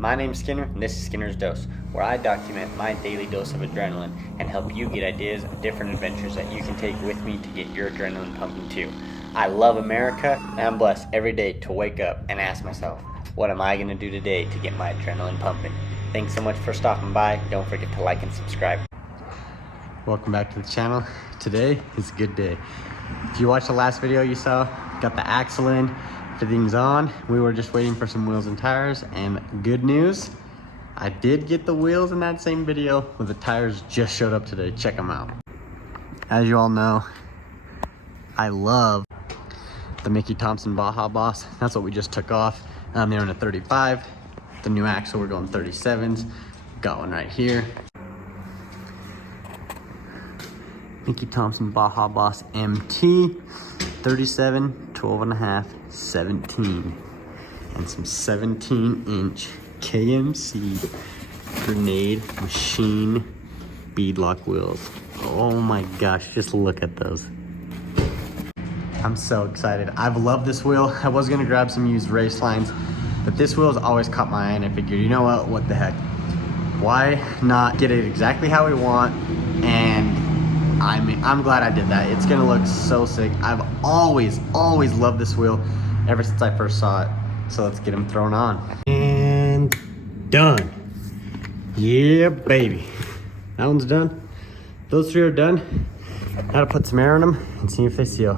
My name's Skinner, and this is Skinner's Dose, where I document my daily dose of adrenaline and help you get ideas of different adventures that you can take with me to get your adrenaline pumping too. I love America, and I'm blessed every day to wake up and ask myself, what am I going to do today to get my adrenaline pumping? Thanks so much for stopping by. Don't forget to like and subscribe. Welcome back to the channel. Today is a good day. If you watched the last video, you saw got the axle in. Everything's on. We were just waiting for some wheels and tires, and good news, I did get the wheels in that same video, but the tires just showed up today. Check them out. As you all know, I love the Micky Thompson Baja Boss. That's what we just took off. They're in a 35. The new axle, we're going 37s. Got one right here. Micky Thompson Baja Boss MT 37, 12 and a half, 17, and some 17-inch KMC Grenade machine beadlock wheels. Oh my gosh, just look at those. I'm so excited. I've loved this wheel. I was gonna grab some used race lines, but this wheel has always caught my eye, and I figured, you know what the heck? Why not get it exactly how we want? And I'm glad I did that. It's gonna look so sick. I've always loved this wheel ever since I first saw it. So let's get them thrown on. And done. Yeah, baby. That one's done. Those three are done. Gotta put some air in them and see if they seal.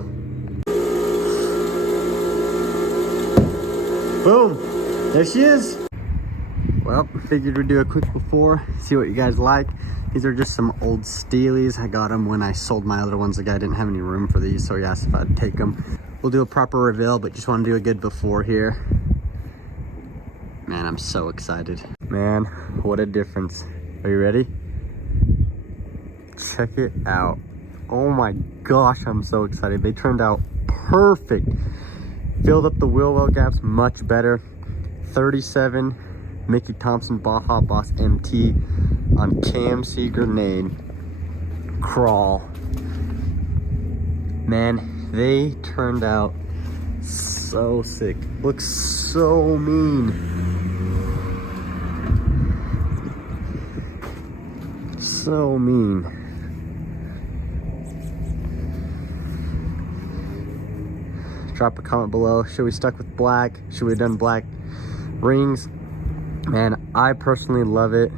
Boom, there she is. Well, figured we'd do a quick before, see what you guys like. These are just some old Steelies. I got them when I sold my other ones. The guy didn't have any room for these, so he asked if I'd take them. We'll do a proper reveal, but just want to do a good before here. Man, I'm so excited. Man, what a difference. Are you ready? Check it out. Oh my gosh, I'm so excited. They turned out perfect. Filled up the wheel well gaps much better. 37 Micky Thompson Baja Boss MT on KMC Grenade Crawl. Man, they turned out so sick. Looks so mean. So mean. Drop a comment below. Should we stuck with black? Should we have done black rings? Man, I personally love it.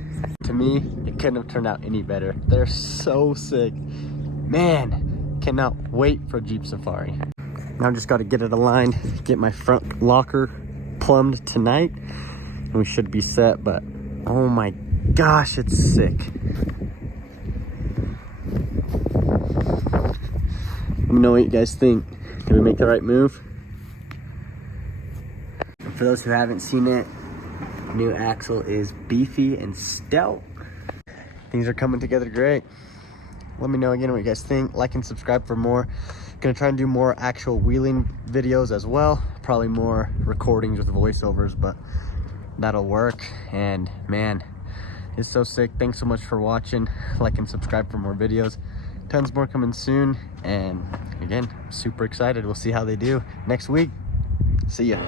To me, it couldn't have turned out any better. They're so sick. Man, cannot wait for Jeep Safari. Now I just got to get it aligned, get my front locker plumbed tonight, and we should be set, but oh my gosh, it's sick. Let me know what you guys think. Did we make the right move? And for those who haven't seen it, new axle is beefy and stout. Things are coming together great. Let me know again what you guys think. Like and subscribe for more. Gonna try and do more actual wheeling videos as well. Probably more recordings with voiceovers, but that'll work. And man, it's so sick. Thanks so much for watching. Like and subscribe for more videos. Tons more coming soon. And again, super excited. We'll see how they do next week. See ya.